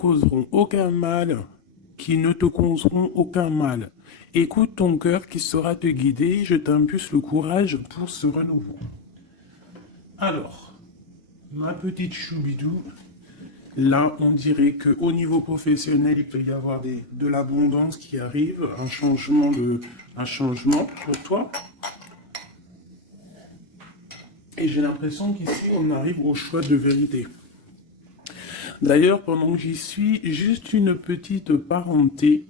causeront aucun mal, qui ne te causeront aucun mal. Écoute ton cœur qui saura te guider, je t'impulse le courage pour ce renouveau. Alors, ma petite choubidou, là, on dirait qu'au niveau professionnel, il peut y avoir de l'abondance qui arrive, un changement pour toi. Et j'ai l'impression qu'ici, on arrive au choix de vérité. D'ailleurs, pendant que j'y suis, juste une petite parenté.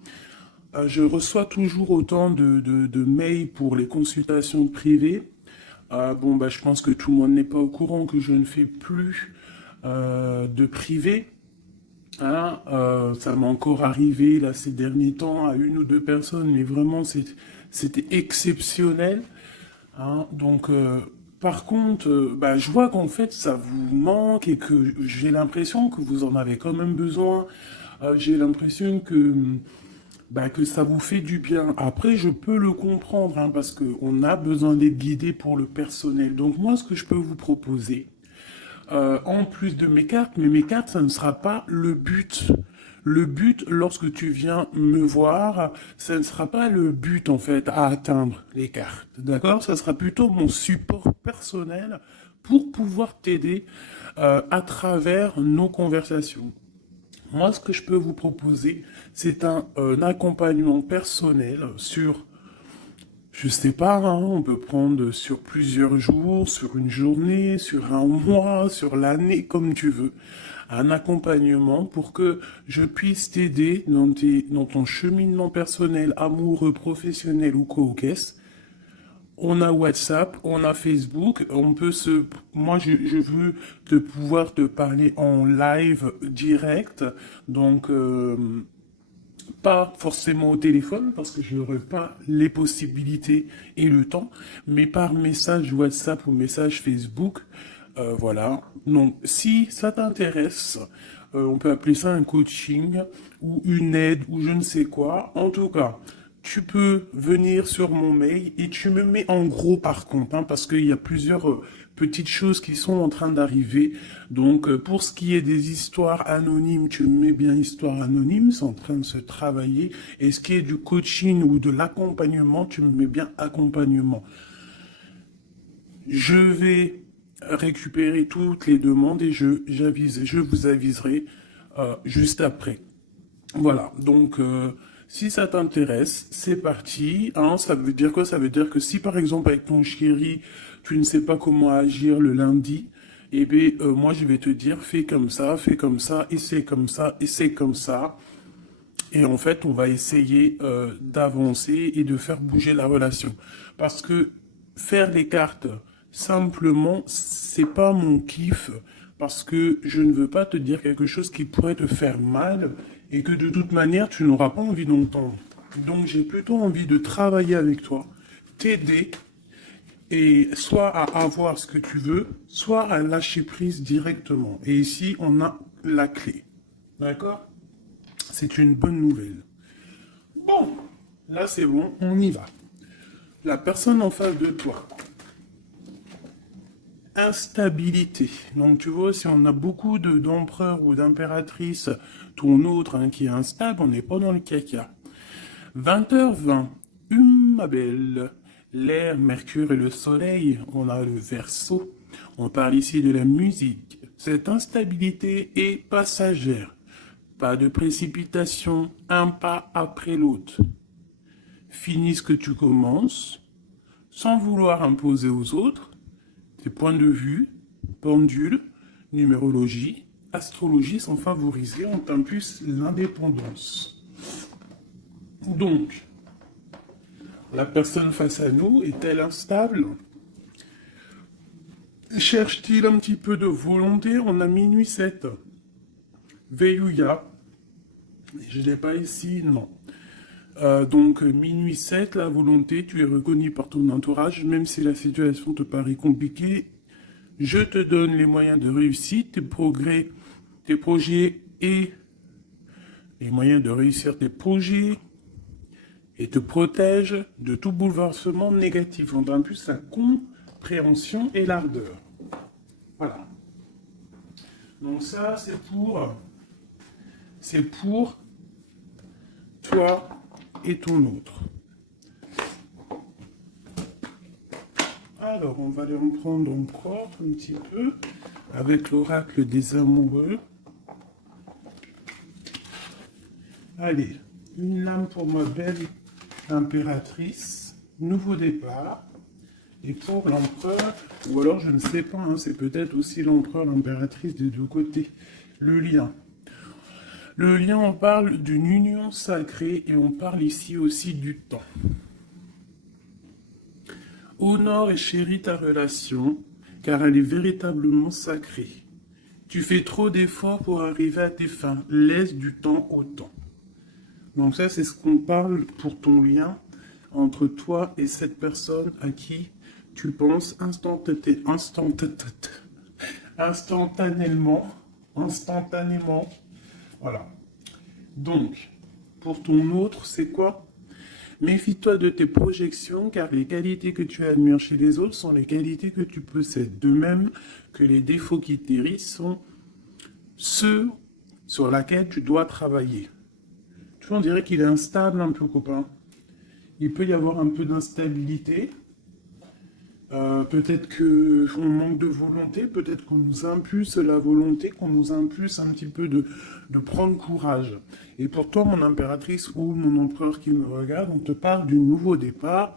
Je reçois toujours autant de mails pour les consultations privées. Je pense que tout le monde n'est pas au courant que je ne fais plus de privé. Hein, ça m'est encore arrivé là ces derniers temps à une ou deux personnes, mais vraiment c'était exceptionnel. Hein, par contre, je vois qu'en fait ça vous manque et que j'ai l'impression que vous en avez quand même besoin. J'ai l'impression que ça vous fait du bien. Après, je peux le comprendre, hein, parce qu'on a besoin d'être guidé pour le personnel. Donc moi, ce que je peux vous proposer, en plus de mes cartes, mais mes cartes, ça ne sera pas le but. Le but, lorsque tu viens me voir, ça ne sera pas le but, en fait, à atteindre les cartes. D'accord? Ça sera plutôt mon support personnel pour pouvoir t'aider à travers nos conversations. Moi, ce que je peux vous proposer, c'est un accompagnement personnel sur, je sais pas, hein, on peut prendre sur plusieurs jours, sur une journée, sur un mois, sur l'année, comme tu veux. Un accompagnement pour que je puisse t'aider dans ton cheminement personnel, amoureux, professionnel ou co-caisse. On a WhatsApp, on a Facebook, moi je veux pouvoir te parler en live direct, donc pas forcément au téléphone parce que je n'aurai pas les possibilités et le temps, mais par message WhatsApp ou message Facebook, voilà. Donc si ça t'intéresse, on peut appeler ça un coaching ou une aide ou je ne sais quoi. En tout cas, tu peux venir sur mon mail et tu me mets en gros par contre, hein, parce qu'il y a plusieurs petites choses qui sont en train d'arriver. Donc pour ce qui est des histoires anonymes, tu me mets bien histoire anonyme, c'est en train de se travailler. Et ce qui est du coaching ou de l'accompagnement, tu me mets bien accompagnement. Je vais récupérer toutes les demandes et je vous aviserai juste après. Voilà, donc si ça t'intéresse, c'est parti. Hein, ça veut dire quoi? Ça veut dire que si par exemple avec ton chéri, tu ne sais pas comment agir le lundi, eh bien moi je vais te dire fais comme ça, essaie comme ça, essaie comme ça. Et en fait, on va essayer d'avancer et de faire bouger la relation. Parce que faire les cartes simplement, c'est pas mon kiff. Parce que je ne veux pas te dire quelque chose qui pourrait te faire mal et que de toute manière, tu n'auras pas envie d'entendre. Donc, j'ai plutôt envie de travailler avec toi, t'aider et soit à avoir ce que tu veux, soit à lâcher prise directement. Et ici, on a la clé. D'accord? C'est une bonne nouvelle. Bon, là c'est bon, on y va. La personne en face de toi. Instabilité. Donc tu vois, si on a beaucoup d'empereurs ou d'impératrices, ton autre hein, qui est instable, on n'est pas dans le caca. 20h20, ma belle. L'air, Mercure et le Soleil, on a le Verseau. On parle ici de la musique. Cette instabilité est passagère. Pas de précipitation, un pas après l'autre. Finis ce que tu commences, sans vouloir imposer aux autres tes points de vue, pendule, numérologie, astrologie sont favorisés, on t'impulse l'indépendance. Donc, la personne face à nous est-elle instable? Cherche-t-il un petit peu de volonté? On a minuit 7. Veillouya. Je ne l'ai pas ici, non. Donc, minuit 7, la volonté, tu es reconnu par ton entourage, même si la situation te paraît compliquée. Je te donne les moyens de réussite, tes projets et les moyens de réussir tes projets et te protège de tout bouleversement négatif. On a plus la compréhension et l'ardeur. Voilà. Donc ça, c'est pour toi et ton autre. Alors, on va aller en prendre encore un petit peu avec l'oracle des amoureux. Allez, une lame pour ma belle impératrice, nouveau départ. Et pour l'empereur, ou alors je ne sais pas, hein, c'est peut-être aussi l'empereur, l'impératrice des deux côtés. Le lien. Le lien, on parle d'une union sacrée et on parle ici aussi du temps. Honore et chéris ta relation, car elle est véritablement sacrée. Tu fais trop d'efforts pour arriver à tes fins. Laisse du temps au temps. Donc ça, c'est ce qu'on parle pour ton lien entre toi et cette personne à qui tu penses instantanément. Voilà. Donc, pour ton autre, c'est quoi? Méfie-toi de tes projections, car les qualités que tu admires chez les autres sont les qualités que tu possèdes. De même que les défauts qui t'hérissent sont ceux sur lesquels tu dois travailler. Tu vois, on dirait qu'il est instable un peu, copain. Il peut y avoir un peu d'instabilité. Peut-être qu'on manque de volonté, peut-être qu'on nous impulse la volonté, qu'on nous impulse un petit peu de prendre courage. Et pourtant, mon impératrice ou mon empereur qui me regarde, on te parle du nouveau départ.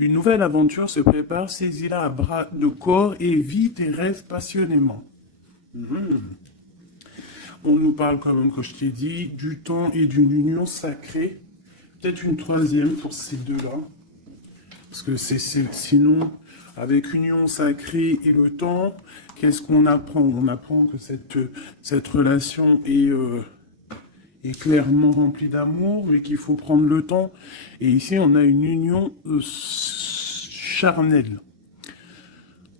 Une nouvelle aventure se prépare, saisis-la à bras de corps et vis tes rêves passionnément. On nous parle quand même, comme je t'ai dit, du temps et d'une union sacrée. Peut-être une troisième pour ces deux-là. Parce que sinon, avec union sacrée et le temps, qu'est-ce qu'on apprend? On apprend que cette relation est clairement remplie d'amour, mais qu'il faut prendre le temps. Et ici, on a une union charnelle.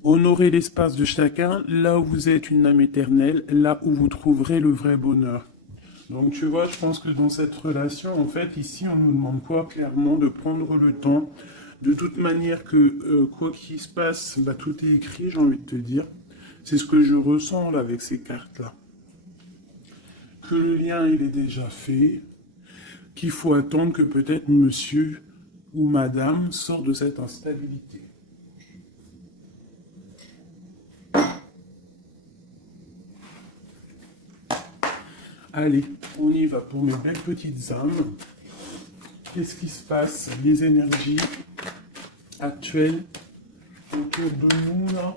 Honorez l'espace de chacun, là où vous êtes une âme éternelle, là où vous trouverez le vrai bonheur. Donc tu vois, je pense que dans cette relation, en fait, ici, on nous demande quoi? Clairement, de prendre le temps. De toute manière que quoi qu'il se passe, bah, tout est écrit, j'ai envie de te dire. C'est ce que je ressens là avec ces cartes-là. Que le lien, il est déjà fait, qu'il faut attendre que peut-être monsieur ou madame sortent de cette instabilité. Allez, on y va pour mes belles petites âmes. Qu'est-ce qui se passe? Les énergies actuelles autour de nous là,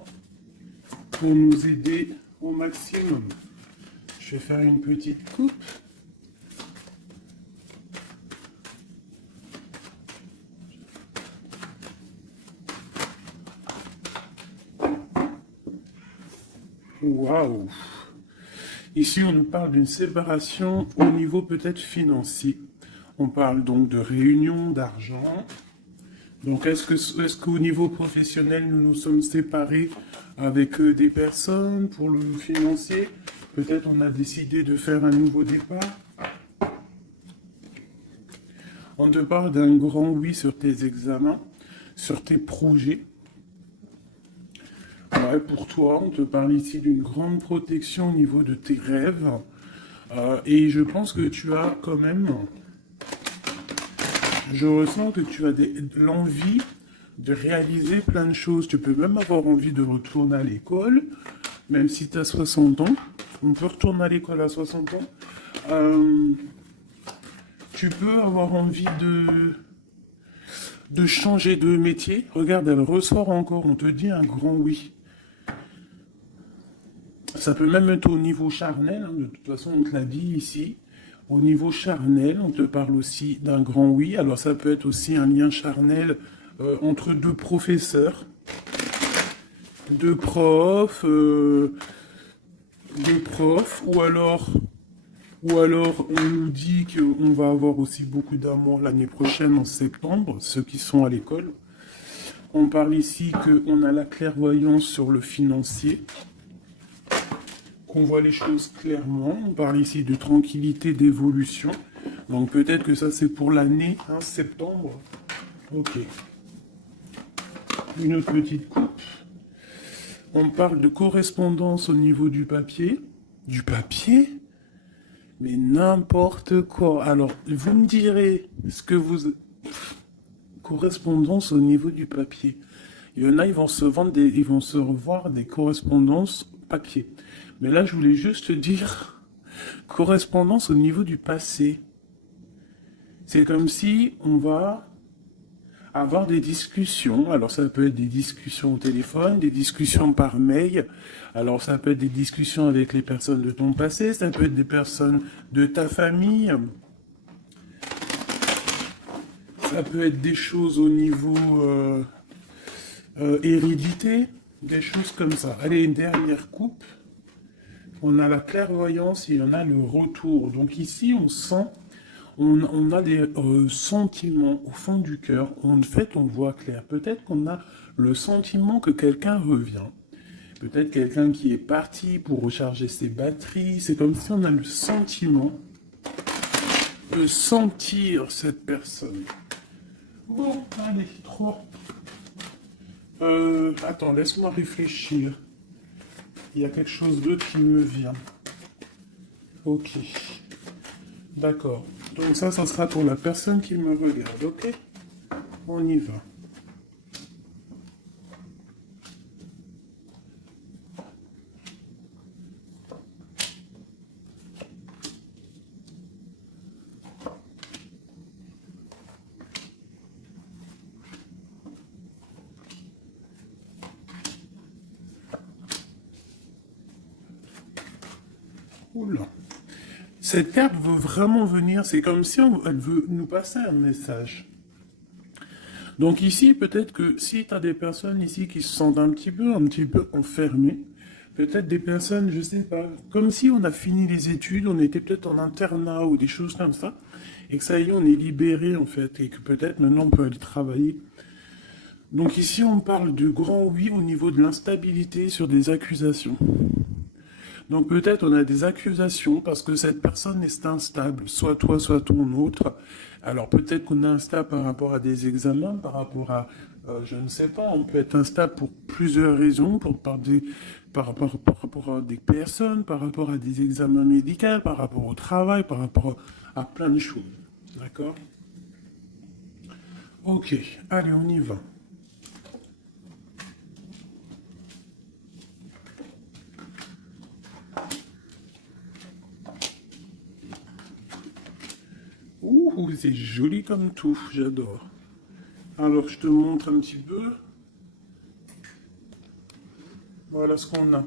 pour nous aider au maximum. Je vais faire une petite coupe. Waouh! Ici, on nous parle d'une séparation au niveau peut-être financier. On parle donc de réunion d'argent. Donc, est-ce qu'au niveau professionnel, nous nous sommes séparés avec des personnes pour le financier? Peut-être on a décidé de faire un nouveau départ. On te parle d'un grand oui sur tes examens, sur tes projets. Ouais, pour toi, on te parle ici d'une grande protection au niveau de tes rêves. Et je pense que tu as quand même... Je ressens que tu as l'envie de réaliser plein de choses. Tu peux même avoir envie de retourner à l'école, même si tu as 60 ans. On peut retourner à l'école à 60 ans. Tu peux avoir envie de changer de métier. Regarde, elle ressort encore. On te dit un grand oui. Ça peut même être au niveau charnel, hein, de toute façon on te l'a dit ici. Au niveau charnel, on te parle aussi d'un grand oui. Alors ça peut être aussi un lien charnel entre deux professeurs, deux profs, ou alors on nous dit qu'on va avoir aussi beaucoup d'amour l'année prochaine en septembre, ceux qui sont à l'école. On parle ici qu'on a la clairvoyance sur le financier. Qu'on voit les choses clairement. On parle ici de tranquillité, d'évolution. Donc peut-être que ça c'est pour l'année, hein, septembre. Ok. Une autre petite coupe. On parle de correspondance au niveau du papier. Du papier? Mais n'importe quoi. Alors, vous me direz ce que vous... Correspondance au niveau du papier. Il y en a, ils vont se vendre ils vont se revoir des correspondances papier. Mais là, je voulais juste dire correspondance au niveau du passé. C'est comme si on va avoir des discussions. Alors, ça peut être des discussions au téléphone, des discussions par mail. Alors, ça peut être des discussions avec les personnes de ton passé, ça peut être des personnes de ta famille. Ça peut être des choses au niveau hérédité, des choses comme ça. Allez, une dernière coupe. On a la clairvoyance et on a le retour. Donc ici, on sent, on a des sentiments au fond du cœur. En fait, on voit clair. Peut-être qu'on a le sentiment que quelqu'un revient. Peut-être quelqu'un qui est parti pour recharger ses batteries. C'est comme si on a le sentiment de sentir cette personne. Bon, allez, 3. Attends, laisse-moi réfléchir. Il y a quelque chose d'autre qui me vient. Ok. D'accord. Donc ça sera pour la personne qui me regarde, ok? On y va. Oula. Cette carte veut vraiment venir, c'est comme si elle veut nous passer un message. Donc ici, peut-être que si tu as des personnes ici qui se sentent un petit peu enfermées, peut-être des personnes, je sais pas, comme si on a fini les études, on était peut-être en internat ou des choses comme ça, et que ça y est, on est libéré en fait, et que peut-être maintenant on peut aller travailler. Donc ici, on parle de grand oui au niveau de l'instabilité sur des accusations. Donc peut-être on a des accusations parce que cette personne est instable, soit toi, soit ton autre. Alors peut-être qu'on est instable par rapport à des examens, par rapport à, je ne sais pas, on peut être instable pour plusieurs raisons, par rapport à des personnes, par rapport à des examens médicaux, par rapport au travail, par rapport à plein de choses. D'accord? Ok, allez, on y va. Ouh, c'est joli comme tout, j'adore. Alors, je te montre un petit peu. Voilà ce qu'on a.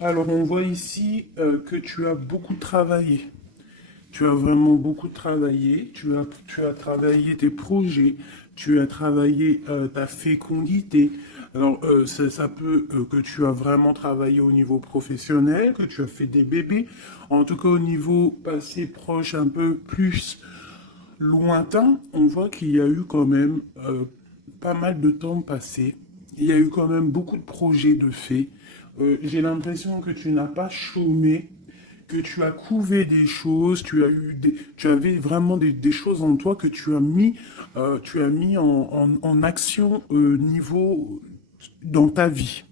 Alors, on voit ici que tu as beaucoup travaillé. Tu as vraiment beaucoup travaillé. Tu as travaillé tes projets. Tu as travaillé ta fécondité. Alors, ça peut que tu as vraiment travaillé au niveau professionnel, que tu as fait des bébés. En tout cas, au niveau passé proche, un peu plus lointain, on voit qu'il y a eu quand même pas mal de temps passé. Il y a eu quand même beaucoup de projets de faits. J'ai l'impression que tu n'as pas chômé, que tu as couvé des choses, tu avais vraiment des choses en toi que tu as mis en action niveau dans ta vie.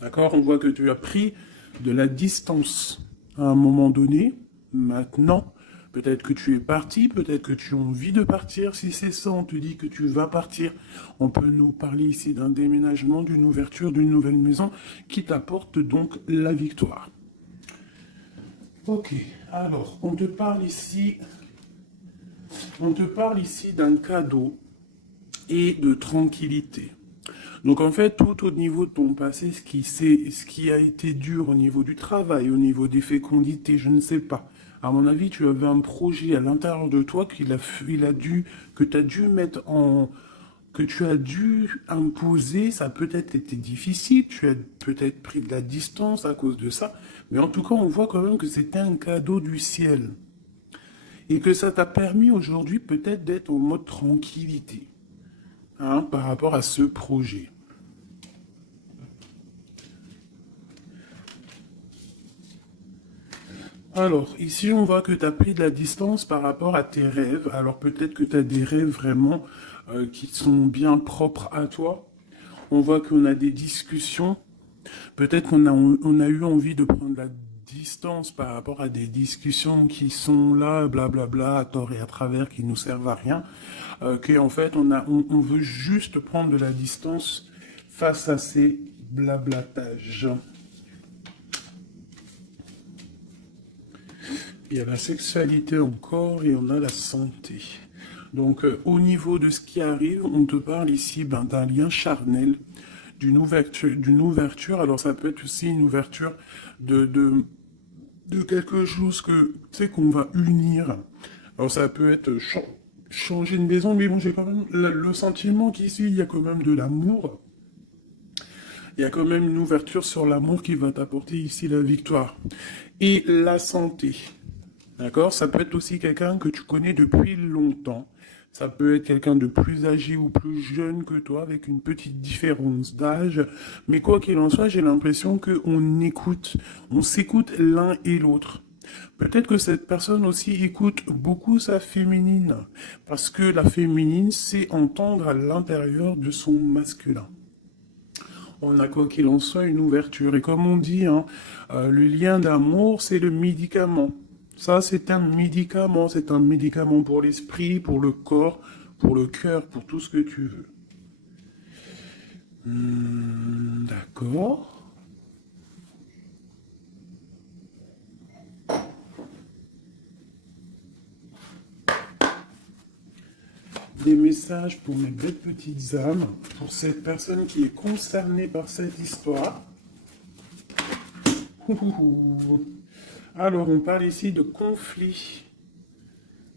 D'accord? On voit que tu as pris de la distance à un moment donné. Maintenant, peut-être que tu es parti, peut-être que tu as envie de partir. Si c'est ça, on te dit que tu vas partir. On peut nous parler ici d'un déménagement, d'une ouverture, d'une nouvelle maison qui t'apporte donc la victoire. Ok, alors, on te parle ici d'un cadeau et de tranquillité. Donc en fait, tout au niveau de ton passé, ce qui a été dur au niveau du travail, au niveau des fécondités, je ne sais pas. À mon avis, tu avais un projet à l'intérieur de toi que tu as dû mettre en, que tu as dû imposer. Ça a peut-être été difficile, tu as peut-être pris de la distance à cause de ça. Mais en tout cas, on voit quand même que c'était un cadeau du ciel. Et que ça t'a permis aujourd'hui peut-être d'être en mode tranquillité, hein, par rapport à ce projet. Alors, ici, on voit que tu as pris de la distance par rapport à tes rêves. Alors, peut-être que tu as des rêves vraiment qui sont bien propres à toi. On voit qu'on a des discussions. Peut-être qu'on a eu envie de prendre distance par rapport à des discussions qui sont là, blablabla, à tort et à travers, qui nous servent à rien, qu'en fait on veut juste prendre de la distance face à ces blablatages. Il y a la sexualité encore et on a la santé. Donc au niveau de ce qui arrive, on te parle ici d'un lien charnel, d'une ouverture. Alors ça peut être aussi une ouverture de quelque chose que tu sais qu'on va unir. Alors ça peut être changer une maison, mais bon, j'ai quand même le sentiment qu'ici il y a quand même de l'amour. Il y a quand même une ouverture sur l'amour qui va t'apporter ici la victoire. Et la santé. D'accord? Ça peut être aussi quelqu'un que tu connais depuis longtemps. Ça peut être quelqu'un de plus âgé ou plus jeune que toi, avec une petite différence d'âge. Mais quoi qu'il en soit, j'ai l'impression on s'écoute l'un et l'autre. Peut-être que cette personne aussi écoute beaucoup sa féminine. Parce que la féminine sait entendre à l'intérieur de son masculin. On a quoi qu'il en soit une ouverture. Et comme on dit, hein, le lien d'amour, c'est le médicament. Ça, c'est un médicament. C'est un médicament pour l'esprit, pour le corps, pour le cœur, pour tout ce que tu veux. D'accord. Des messages pour mes belles petites âmes, pour cette personne qui est concernée par cette histoire. Alors, on parle ici de conflit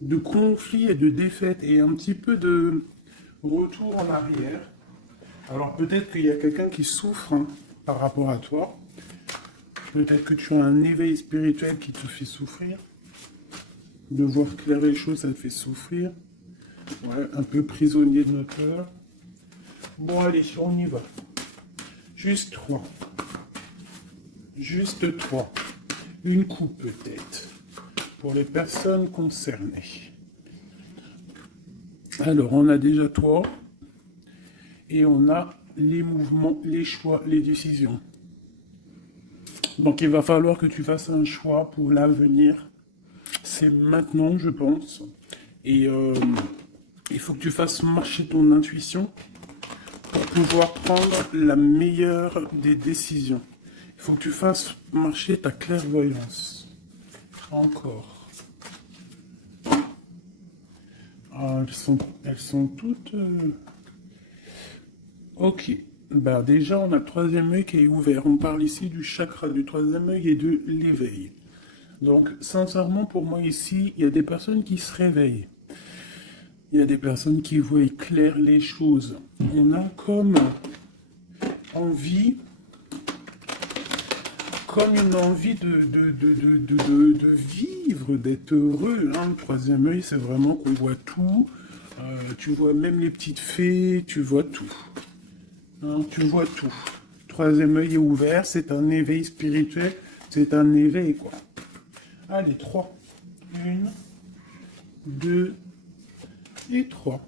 et de défaite et un petit peu de retour en arrière. Alors, peut-être qu'il y a quelqu'un qui souffre hein, par rapport à toi. Peut-être que tu as un éveil spirituel qui te fait souffrir. De voir clair les choses, ça te fait souffrir. Ouais, un peu prisonnier de notre cœur. Bon, allez, on y va. Juste 3. Juste 3. Une coupe peut-être. Pour les personnes concernées. Alors, on a déjà toi. Et on a les mouvements, les choix, les décisions. Donc, il va falloir que tu fasses un choix pour l'avenir. C'est maintenant, je pense. Et il faut que tu fasses marcher ton intuition pour pouvoir prendre la meilleure des décisions. Il faut que tu fasses marcher ta clairvoyance. Encore. Ah, elles sont toutes... Ok. Bah déjà, on a le troisième œil qui est ouvert. On parle ici du chakra du troisième œil et de l'éveil. Donc, sincèrement, pour moi ici, il y a des personnes qui se réveillent. Il y a des personnes qui voient clair les choses. On a comme envie, comme une envie de vivre, d'être heureux. Hein. Le troisième œil, c'est vraiment qu'on voit tout. Tu vois même les petites fées, tu vois tout. Hein, tu vois tout. Troisième œil est ouvert, c'est un éveil spirituel, c'est un éveil, quoi. Allez, 3. 1, 2 et 3.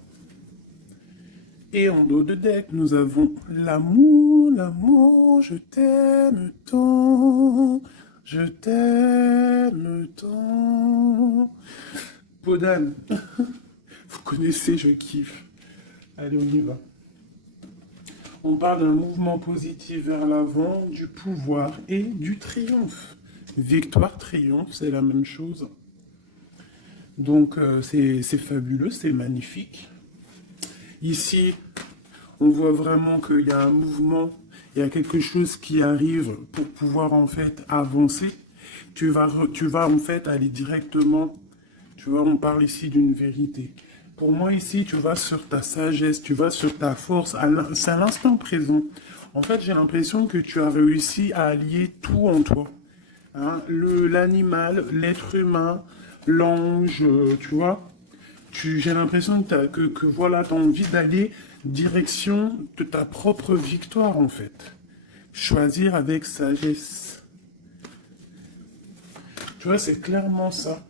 Et en dos de deck, nous avons l'amour, l'amour, je t'aime tant, je t'aime tant. Podane, vous connaissez, je kiffe. Allez, on y va. On parle d'un mouvement positif vers l'avant, du pouvoir et du triomphe. Victoire, triomphe, c'est la même chose. Donc c'est fabuleux, c'est magnifique. Ici, on voit vraiment qu'il y a un mouvement, il y a quelque chose qui arrive pour pouvoir en fait avancer. Tu vas en fait aller directement, tu vois, on parle ici d'une vérité. Pour moi ici, tu vas sur ta sagesse, tu vas sur ta force, c'est à l'instant présent. En fait, j'ai l'impression que tu as réussi à allier tout en toi. Hein, l'animal, l'être humain, l'ange, tu vois. J'ai l'impression que voilà, tu as envie d'aller direction de ta propre victoire, en fait. Choisir avec sagesse. Tu vois, c'est clairement ça.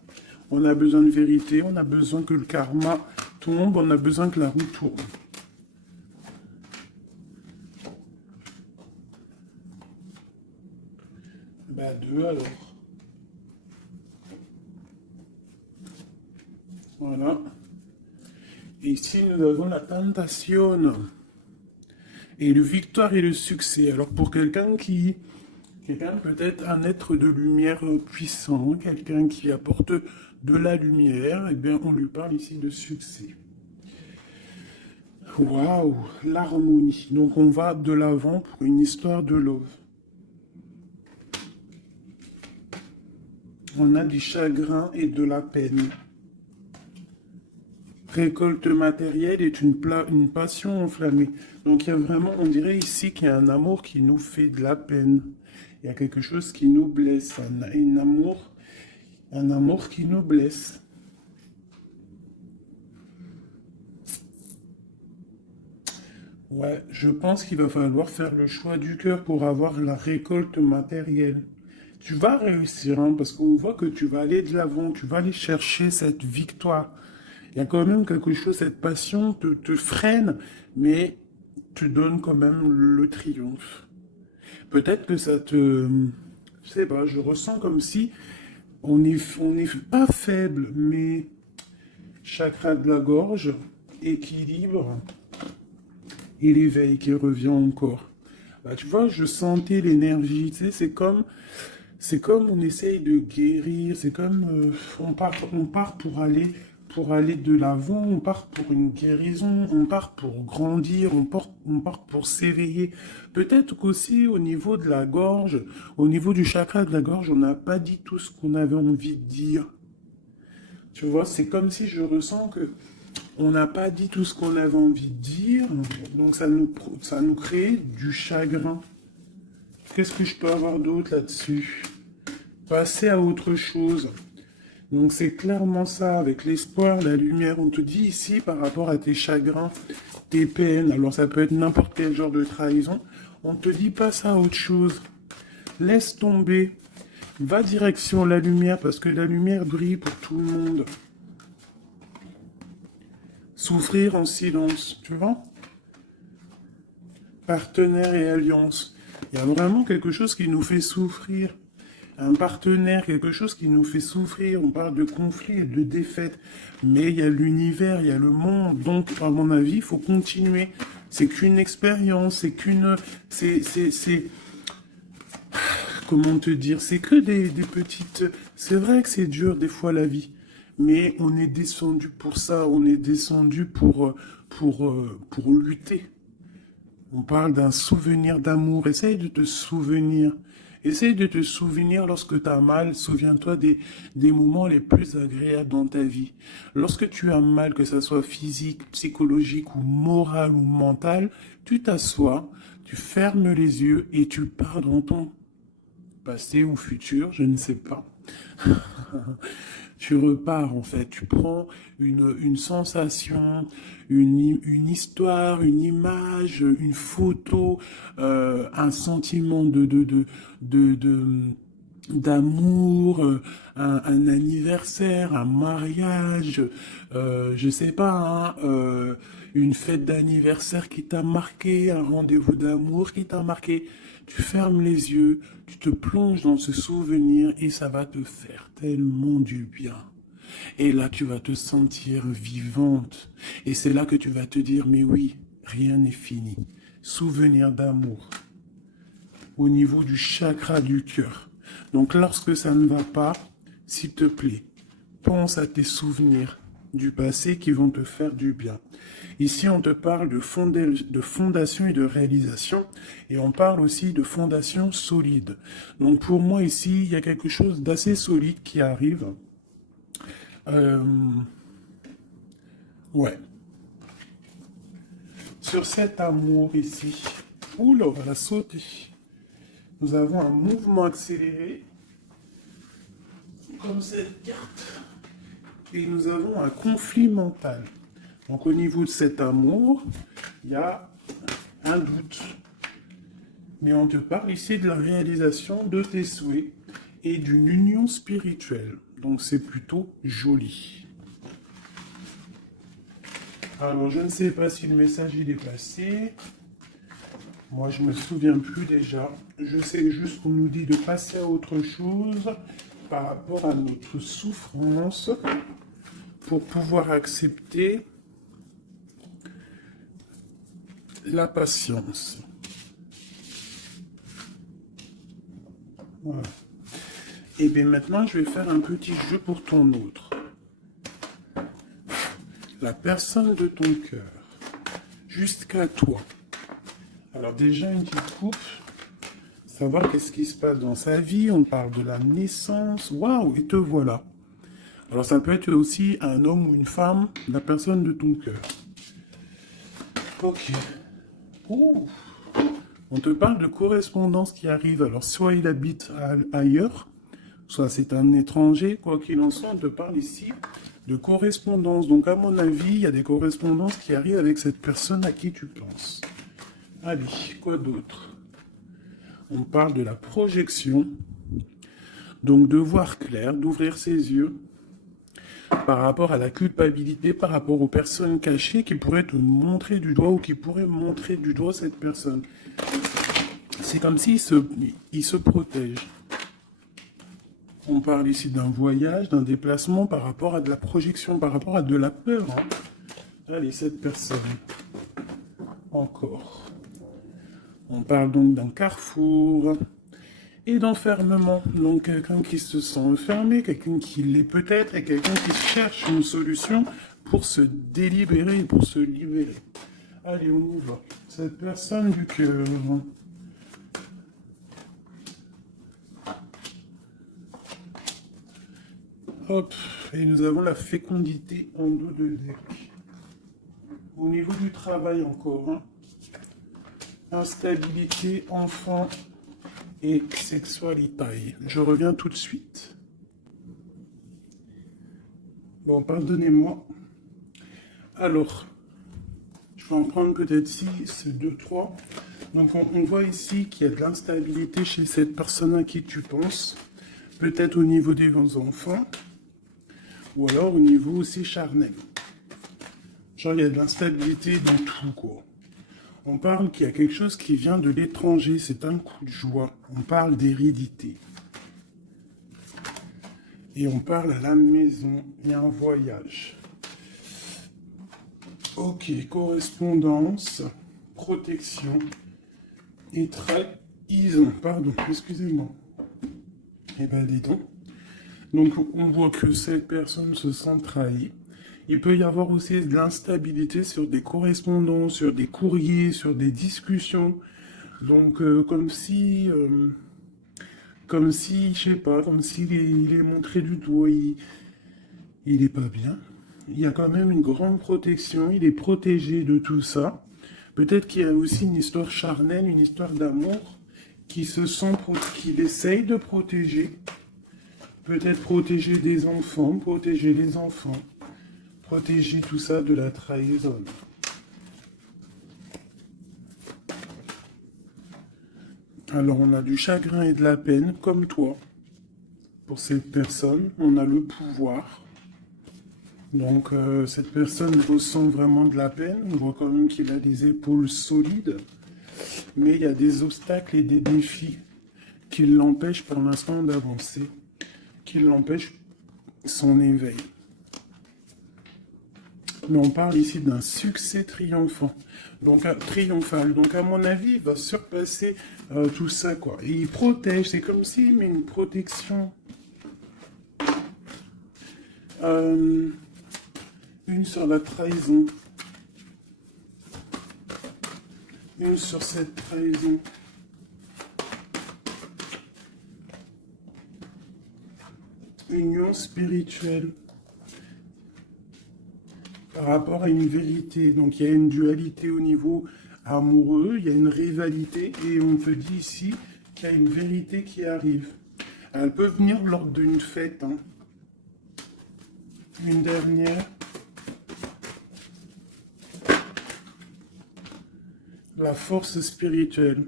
On a besoin de vérité, on a besoin que le karma tombe, on a besoin que la roue tourne. Bah 2 alors. Voilà. Et ici, nous avons la tentation. Et le victoire et le succès. Alors, pour quelqu'un peut-être un être de lumière puissant, quelqu'un qui apporte de la lumière, eh bien, on lui parle ici de succès. Waouh, l'harmonie. Donc, on va de l'avant pour une histoire de love. On a du chagrin et de la peine. Récolte matérielle est une passion enflammée. Donc il y a vraiment, on dirait ici qu'il y a un amour qui nous fait de la peine. Il y a quelque chose qui nous blesse, un amour qui nous blesse. Ouais, je pense qu'il va falloir faire le choix du cœur pour avoir la récolte matérielle. Tu vas réussir, hein, parce qu'on voit que tu vas aller de l'avant, tu vas aller chercher cette victoire. Il y a quand même quelque chose, cette passion te freine, mais tu donnes quand même le triomphe. Peut-être que ça te... Je sais pas, je ressens comme si on est pas faible, mais chakra de la gorge, équilibre, et l'éveil qui revient encore. Bah, tu vois, je sentais l'énergie, tu sais, c'est comme on essaye de guérir, c'est comme on part pour aller de l'avant, on part pour une guérison, on part pour grandir, on part pour s'éveiller. Peut-être qu'aussi au niveau de la gorge, au niveau du chakra de la gorge, on n'a pas dit tout ce qu'on avait envie de dire. Tu vois, c'est comme si je ressens que on n'a pas dit tout ce qu'on avait envie de dire, donc ça nous crée du chagrin. Qu'est-ce que je peux avoir d'autre là-dessus? Passer à autre chose. Donc c'est clairement ça, avec l'espoir, la lumière. On te dit ici, par rapport à tes chagrins, tes peines, alors ça peut être n'importe quel genre de trahison, on te dit passe à autre chose. Laisse tomber. Va direction la lumière, parce que la lumière brille pour tout le monde. Souffrir en silence, tu vois? Partenaire et alliance. Il y a vraiment quelque chose qui nous fait souffrir. Un partenaire, quelque chose qui nous fait souffrir. On parle de conflit et de défaite. Mais il y a l'univers, il y a le monde. Donc, à mon avis, il faut continuer. C'est qu'une expérience, c'est qu'une... C'est... Comment te dire? C'est que des petites... C'est vrai que c'est dur des fois la vie. Mais on est descendu pour ça. On est descendu pour lutter. On parle d'un souvenir d'amour. Essaye de te souvenir. Essaye de te souvenir lorsque tu as mal. Souviens-toi des moments les plus agréables dans ta vie. Lorsque tu as mal, que ce soit physique, psychologique ou moral ou mental, tu t'assois, tu fermes les yeux et tu pars dans ton passé ou futur, je ne sais pas. Tu repars en fait, tu prends une sensation, une histoire, une image, une photo, un sentiment d'amour, un anniversaire, un mariage, je sais pas, hein, une fête d'anniversaire qui t'a marqué, un rendez-vous d'amour qui t'a marqué. Tu fermes les yeux, tu te plonges dans ce souvenir et ça va te faire tellement du bien. Et là, tu vas te sentir vivante. Et c'est là que tu vas te dire, mais oui, rien n'est fini. Souvenir d'amour au niveau du chakra du cœur. Donc lorsque ça ne va pas, s'il te plaît, pense à tes souvenirs du passé qui vont te faire du bien. Ici, on te parle de fondation et de réalisation, et on parle aussi de fondation solide. Donc pour moi ici, il y a quelque chose d'assez solide qui arrive. Ouais. Sur cet amour ici, oula, on va la sauter. Nous avons un mouvement accéléré, comme cette carte. Et nous avons un conflit mental. Donc au niveau de cet amour, il y a un doute. Mais on te parle ici de la réalisation de tes souhaits et d'une union spirituelle. Donc c'est plutôt joli. Alors je ne sais pas si le message il est passé. Moi je me souviens plus déjà. Je sais juste qu'on nous dit de passer à autre chose par rapport à notre souffrance pour pouvoir accepter la patience. Voilà. Et bien maintenant, je vais faire un petit jeu pour ton autre. La personne de ton cœur, jusqu'à toi. Alors déjà, une petite coupe, savoir qu'est-ce qui se passe dans sa vie. On parle de la naissance. Waouh, et te voilà. Alors ça peut être aussi un homme ou une femme, la personne de ton cœur. Ok. Ouh. On te parle de correspondance qui arrive. Alors soit il habite ailleurs, soit c'est un étranger. Quoi qu'il en soit, on te parle ici de correspondance. Donc à mon avis, il y a des correspondances qui arrivent avec cette personne à qui tu penses. Allez, quoi d'autre? On parle de la projection. Donc de voir clair, d'ouvrir ses yeux par rapport à la culpabilité, par rapport aux personnes cachées qui pourraient te montrer du doigt ou qui pourraient montrer du doigt cette personne. C'est comme s'il se protège. On parle ici d'un voyage, d'un déplacement par rapport à de la projection, par rapport à de la peur. Hein. Allez, cette personne. Encore. On parle donc d'un carrefour et d'enfermement. Donc quelqu'un qui se sent enfermé, quelqu'un qui l'est peut-être, et quelqu'un qui cherche une solution pour se délibérer, pour se libérer. Allez, on y va. Cette personne du cœur. Hop, et nous avons la fécondité en dos de deck. Au niveau du travail encore, hein. Instabilité, enfant et sexualité. Je reviens tout de suite. Bon, pardonnez-moi. Alors, je vais en prendre peut-être 6, 2, 3. Donc on voit ici qu'il y a de l'instabilité chez cette personne à qui tu penses. Peut-être au niveau des enfants. Ou alors au niveau aussi charnel. Genre il y a de l'instabilité dans tout, quoi. On parle qu'il y a quelque chose qui vient de l'étranger, c'est un coup de joie. On parle d'hérédité. Et on parle à la maison, il y a un voyage. Ok, correspondance, protection et trahison. Pardon, excusez-moi. Eh ben, dis donc. Donc, on voit que cette personne se sent trahie. Il peut y avoir aussi de l'instabilité sur des correspondances, sur des courriers, sur des discussions. Donc, comme si, je sais pas, comme s'il il est montré du doigt, il est pas bien. Il y a quand même une grande protection, il est protégé de tout ça. Peut-être qu'il y a aussi une histoire charnelle, une histoire d'amour qui se sent, qu'il essaye de protéger. Peut-être protéger des enfants, protéger les enfants, protéger tout ça de la trahison. Alors on a du chagrin et de la peine, comme toi. Pour cette personne, on a le pouvoir. Donc cette personne ressent vraiment de la peine. On voit quand même qu'il a des épaules solides. Mais il y a des obstacles et des défis qui l'empêchent pour l'instant d'avancer, qui l'empêchent son éveil. Mais on parle ici d'un succès triomphant. Donc triomphal. Donc à mon avis, il va surpasser tout ça, quoi. Et il protège, c'est comme s'il met une protection. Une sur la trahison. Une sur cette trahison. Union spirituelle. Par rapport à une vérité. Donc il y a une dualité au niveau amoureux, il y a une rivalité, et on te dit ici qu'il y a une vérité qui arrive. Elle peut venir lors d'une fête. Hein. Une dernière. La force spirituelle.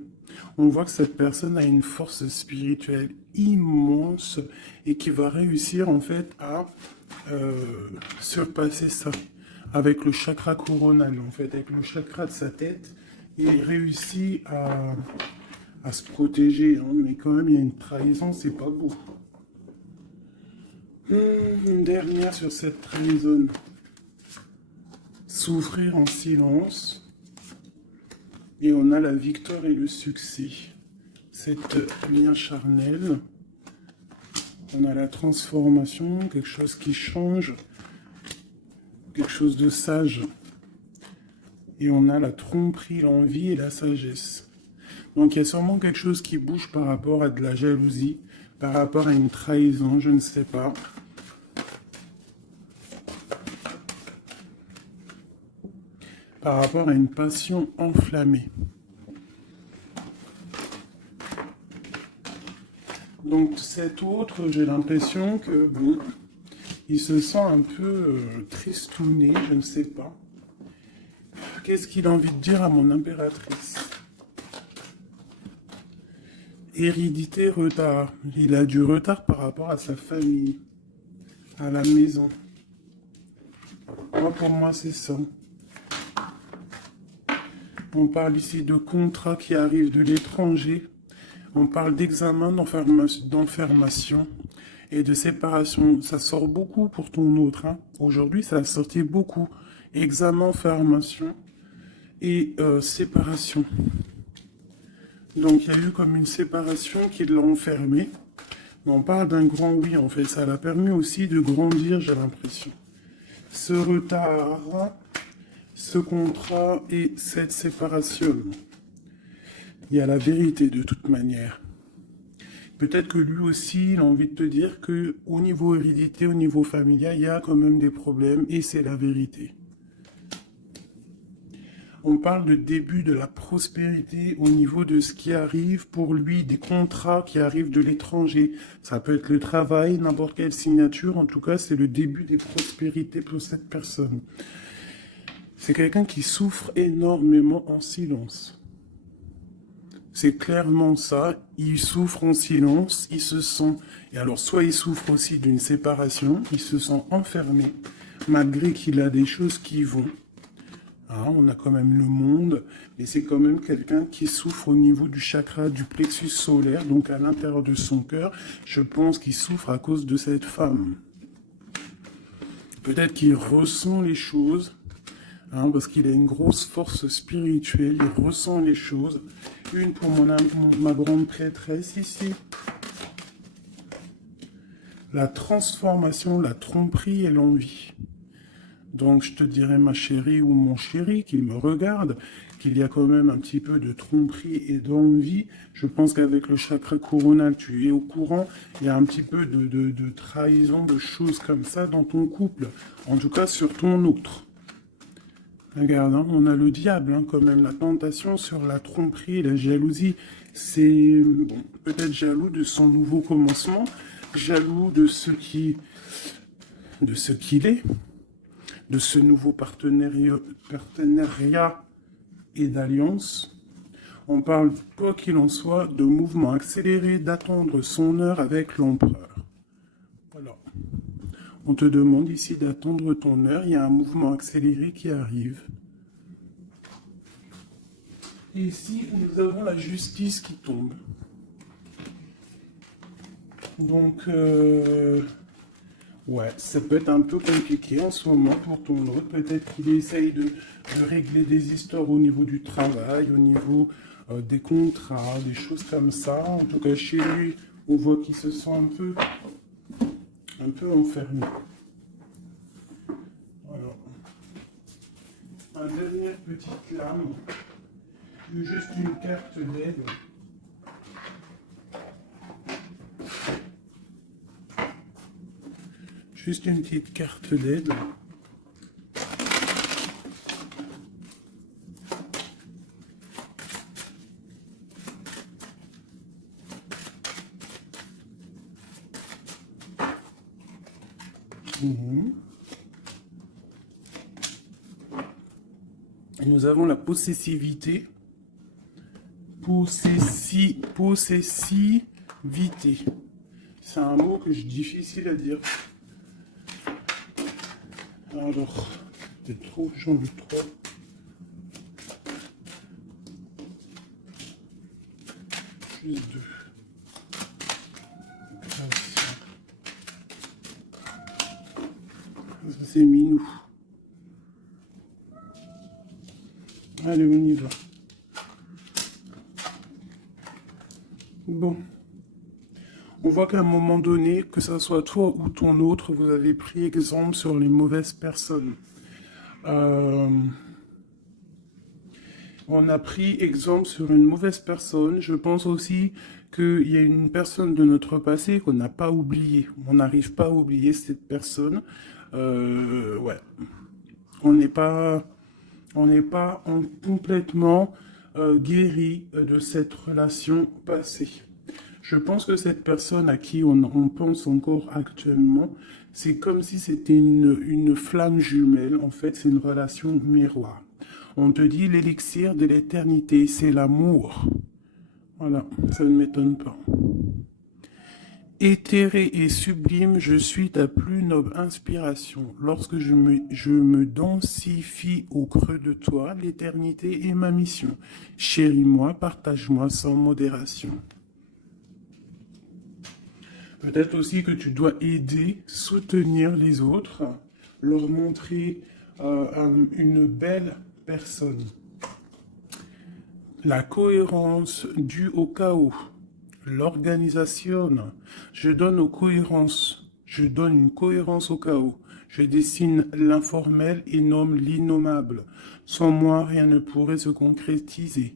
On voit que cette personne a une force spirituelle immense et qui va réussir en fait à surpasser ça avec le chakra coronal, en fait, avec le chakra de sa tête. Il réussit à se protéger, hein, mais quand même il y a une trahison, c'est pas beau. Une dernière sur cette trahison. Souffrir en silence. Et on a la victoire et le succès. Cet lien charnel. On a la transformation, quelque chose qui change. Quelque chose de sage. Et on a la tromperie, l'envie et la sagesse. Donc il y a sûrement quelque chose qui bouge par rapport à de la jalousie, par rapport à une trahison, je ne sais pas. Par rapport à une passion enflammée. Donc cet autre, j'ai l'impression que, bon, il se sent un peu tristouné, je ne sais pas. Qu'est-ce qu'il a envie de dire à mon impératrice? Hérédité, retard. Il a du retard par rapport à sa famille, à la maison. Moi, pour moi, c'est ça. On parle ici de contrats qui arrivent de l'étranger. On parle d'examen, d'enfermation et de séparation. Ça sort beaucoup pour ton autre. Hein. Aujourd'hui, ça a sorti beaucoup. Examen, enfermation et séparation. Donc, il y a eu comme une séparation qui l'a enfermé. On parle d'un grand oui, en fait. Ça l'a permis aussi de grandir, j'ai l'impression. Ce retard, ce contrat et cette séparation. Il y a la vérité de toute manière. Peut-être que lui aussi, il a envie de te dire que au niveau hérédité, au niveau familial, il y a quand même des problèmes et c'est la vérité. On parle de début de la prospérité au niveau de ce qui arrive pour lui, des contrats qui arrivent de l'étranger. Ça peut être le travail, n'importe quelle signature. En tout cas, c'est le début des prospérités pour cette personne. C'est quelqu'un qui souffre énormément en silence. C'est clairement ça. Il souffre en silence. Il se sent... Et alors, soit il souffre aussi d'une séparation. Il se sent enfermé, malgré qu'il a des choses qui vont. Hein, on a quand même le monde, mais c'est quand même quelqu'un qui souffre au niveau du chakra du plexus solaire, donc à l'intérieur de son cœur. Je pense qu'il souffre à cause de cette femme. Peut-être qu'il ressent les choses, hein, parce qu'il a une grosse force spirituelle, il ressent les choses. Une pour ma grande prêtresse ici. La transformation, la tromperie et l'envie. Donc je te dirais ma chérie ou mon chéri qui me regarde, qu'il y a quand même un petit peu de tromperie et d'envie. Je pense qu'avec le chakra coronal, tu es au courant. Il y a un petit peu de trahison, de choses comme ça dans ton couple. En tout cas sur ton autre. Regarde, hein, on a le diable hein, quand même, la tentation sur la tromperie, la jalousie. C'est bon, peut-être jaloux de son nouveau commencement, jaloux de ce qu'il est. De ce nouveau partenariat et d'alliance. On parle, quoi qu'il en soit, de mouvement accéléré, d'attendre son heure avec l'empereur. Voilà. On te demande ici d'attendre ton heure. Il y a un mouvement accéléré qui arrive. Et ici, nous avons la justice qui tombe. Donc, ouais, ça peut être un peu compliqué en ce moment pour ton autre. Peut-être qu'il essaye de régler des histoires au niveau du travail, au niveau des contrats, des choses comme ça. En tout cas, chez lui, on voit qu'il se sent un peu enfermé. Alors, une dernière petite lame, juste une carte d'aide. Juste une petite carte d'aide. Et nous avons la possessivité. Possessivité. C'est un mot que je difficile à dire. Alors, peut-être trop, j'en ai trop. Juste deux. C'est minou. Allez, on y va. Bon. On voit qu'à un moment donné, que ce soit toi ou ton autre, vous avez pris exemple sur les mauvaises personnes. Euh, on a pris exemple sur une mauvaise personne. Je pense aussi qu'il y a une personne de notre passé qu'on n'a pas oubliée. On n'arrive pas à oublier cette personne. Ouais. On n'est pas, on n'est pas complètement guéri de cette relation passée. Je pense que cette personne à qui on pense encore actuellement, c'est comme si c'était une flamme jumelle. En fait, c'est une relation miroir. On te dit l'élixir de l'éternité, c'est l'amour. Voilà, ça ne m'étonne pas. Éthéré et sublime, je suis ta plus noble inspiration. Lorsque je me densifie au creux de toi, l'éternité est ma mission. Chéris-moi, partage-moi sans modération. Peut-être aussi que tu dois aider, soutenir les autres, leur montrer une belle personne. La cohérence due au chaos. L'organisation. Je donne aux cohérences. Je donne une cohérence au chaos. Je dessine l'informel et nomme l'innommable. Sans moi, rien ne pourrait se concrétiser.